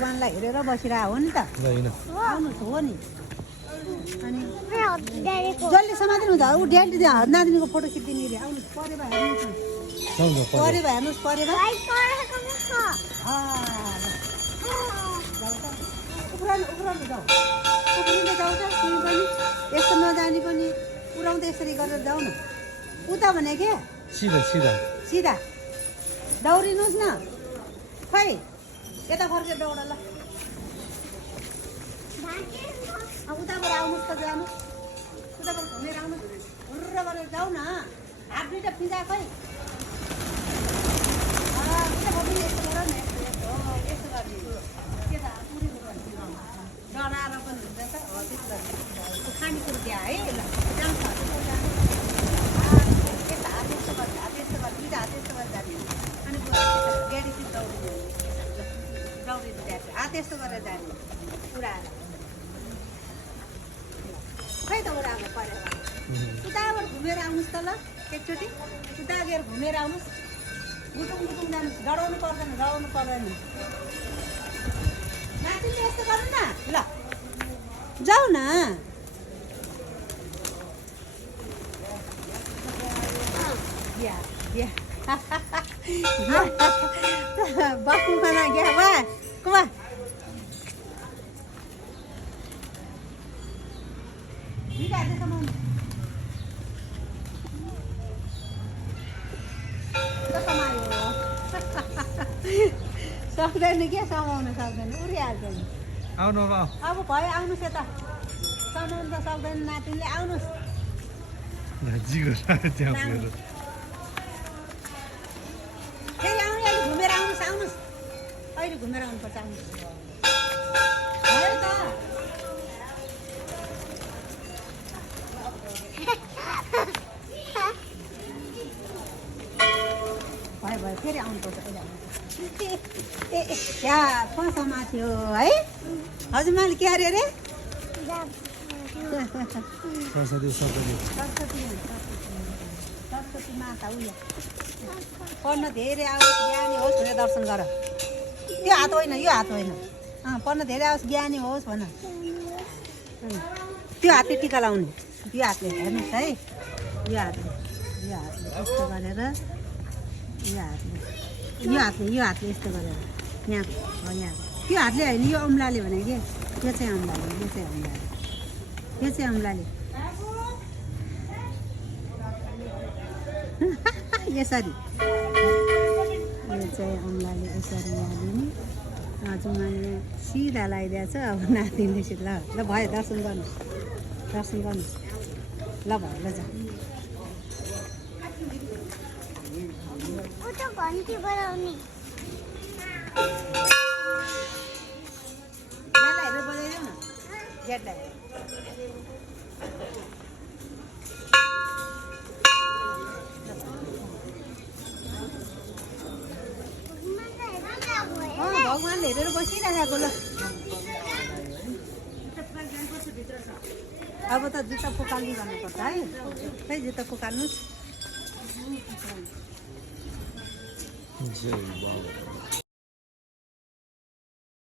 भगवान्लाई हेरेर बसिरहेको हो नि त आउनुहोस् हो नि अनि जसले समातिनु हुन्छ ऊ ड्याडी नातिनीको फोटो खिचिदिने अरे आउनुहोस् परेवा हेर्नुहोस् परेवा हेर्नुहोस् परेवा उफ्राउनु जाऊ उफ्रिँदै जाऊ त तिमी पनि यस्तो नजानी पनि उडाउँदै यसरी गरेर जाऊ न उता भने के सिधा दौडिनुहोस् न खै यता फर्केर दौड ल उताबाट आउनुहोस् त जानुहोस् उताबाट घुमेर आउनुहोस् हुर्र गरेर जाऊ न हात दुइटा पिजा खै यस्तो गर न यस्तो गर्ने के त डराएर पनि हुन्छ त हो त्यस्तो खानेकुरो त्यहाँ है ल जान्छ यस्तो हात यस्तो गर्छ हात यस्तो गर्छ दुइटा हात यस्तो गरेर जाने अनि गाडी चाहिँ दौडिनु जान्छ हात यस्तो गरेर जाने उडाएर खै त उडाएर परेर उताबाट घुमेर आउनुहोस् त ल एकचोटि उता गएर घुमेर आउनुहोस् गुटुङ जानुहोस् डराउनु पर्दैन नातिले यस्तो गर्नु न ल जाऊ न बस्नु खाना क्या वा कुवा सक्दैन क्या समाउन सक्दैन उडिहाल्छ नि आउनु अब भयो आउनुहोस् यता समाउनु त सक्दैन नातिले आउनुहोस् फेरि आउने अहिले घुमेर आउनुहोस् अहिले घुमेर आउनुपर्छ आउनुहोस् भयो त भयो फेरि आउनुपर्छ अहिले ए क्या पसमा थियो है हजुर मैले के अरे अरे सरस्वती माता उयो पढ्न धेरै आओस् ज्ञानी होस् भनेर दर्शन गर त्यो हात होइन यो हात होइन पढ्न धेरै आओस् ज्ञानी होस् भन त्यो हातले टिका लाउनु यो हातले हेर्नुहोस् है यो हातले यस्तो गरेर यो हातले यस्तो गरेर यहाँ त्यो हातले होइन यो औँलाले भने के यो चाहिँ औँलाले यसरी यो चाहिँ औँलाले यसरी हालिदिने हजुर मैले सिधा लगाइदिएको छ अब नातिले ल भयो दर्शन गर्नुहोस् ल भयो ल जाऊ घन्टी बजाउने बजाइदेऊ न गेटलाई भगवान्ले हेरेर बसिरहेको ल अब त जुत्ता पोकाल्नु गर्नुपर्छ है खै जुत्ता पोकाल्नुहोस् जय बाबा